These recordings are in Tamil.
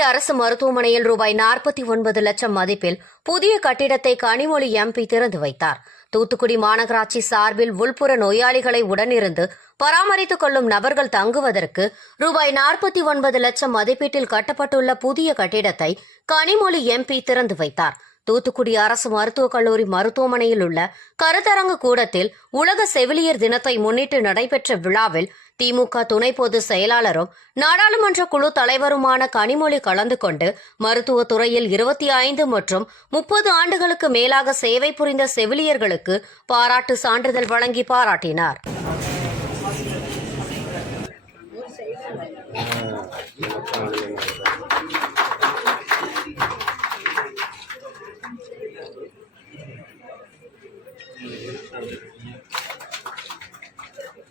அரசு மருத்துவமனையில் ரூபாய் நாற்பத்தி ஒன்பது லட்சம் மதிப்பில் புதிய கட்டிடத்தை கனிமொழி எம்பி திறந்து வைத்தார். தூத்துக்குடி மாநகராட்சி சார்பில் உள்புற நோயாளிகளை உடனிருந்து பராமரித்துக் கொள்ளும் நபர்கள் தங்குவதற்கு ரூபாய் நாற்பத்தி ஒன்பது லட்சம் மதிப்பீட்டில் கட்டப்பட்டுள்ள புதிய கட்டிடத்தை கனிமொழி எம்பி திறந்து வைத்தார். தூத்துக்குடி அரசு மருத்துவக் கல்லூரி மருத்துவமனையில் உள்ள கருத்தரங்கு கூடத்தில் உலக செவிலியர் தினத்தை முன்னிட்டு நடைபெற்ற விழாவில் திமுக துணை பொதுச் செயலாளரும் நாடாளுமன்ற குழு தலைவருமான கனிமொழி கலந்து கொண்டு மருத்துவத்துறையில் இருபத்தி ஐந்து மற்றும் முப்பது ஆண்டுகளுக்கு மேலாக சேவை புரிந்த செவிலியர்களுக்கு பாராட்டு சான்றிதழ் வழங்கி பாராட்டினார்.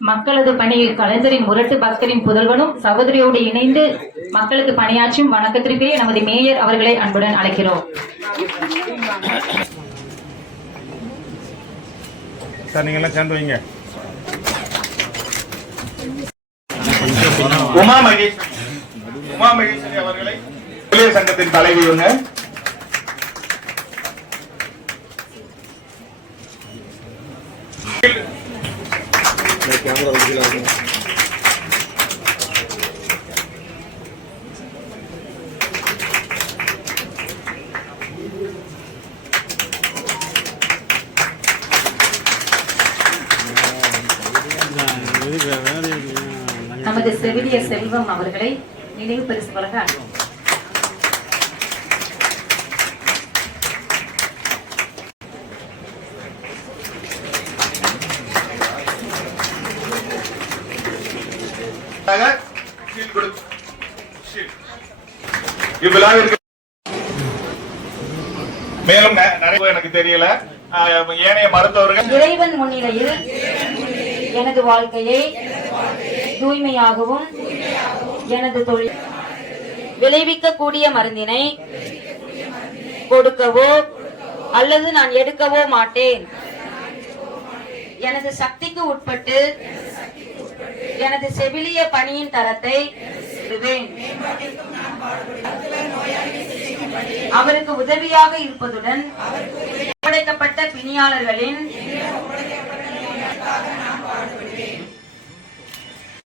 மக்களது பணியில் கலைஞரின் முரட்டு பக்தரின் புதல்வனும் சகோதரியோடு இணைந்து மக்களுக்கு பணியாற்றும் வணக்கத்திற்கே நமது மேயர் அவர்களை அன்புடன் அழைக்கிறோம். சார் நீங்க எல்லாம் சேர்ந்து வைங்க. உமா மகேஸ்வரி. உமா மகேஸ்வரி அவர்களை சங்கத்தின் தலைவி இவங்க நமது செவிலியர் செல்வம் அவர்களை நினைவு பரிசு வழங்க அழைக்கிறோம். ஷீல்ட் இவ்விழாவிற்கு மேலும் நிறைய எனக்கு தெரியல. ஏனைய மருத்துவர்கள் இறைவன் முன்னிலையில் எனது வாழ்க்கையை தூய்மையாகவும் எனது தொழில் விளைவிக்கக்கூடிய மருந்தினை கொடுக்கவோ அல்லது நான் எடுக்கவோ மாட்டேன். எனது சக்திக்கு உட்பட்டு எனது செவிலிய பணியின் தரத்தை அவருக்கு உதவியாக இருப்பதுடன் ஒப்படைக்கப்பட்ட பிணியாளர்களின்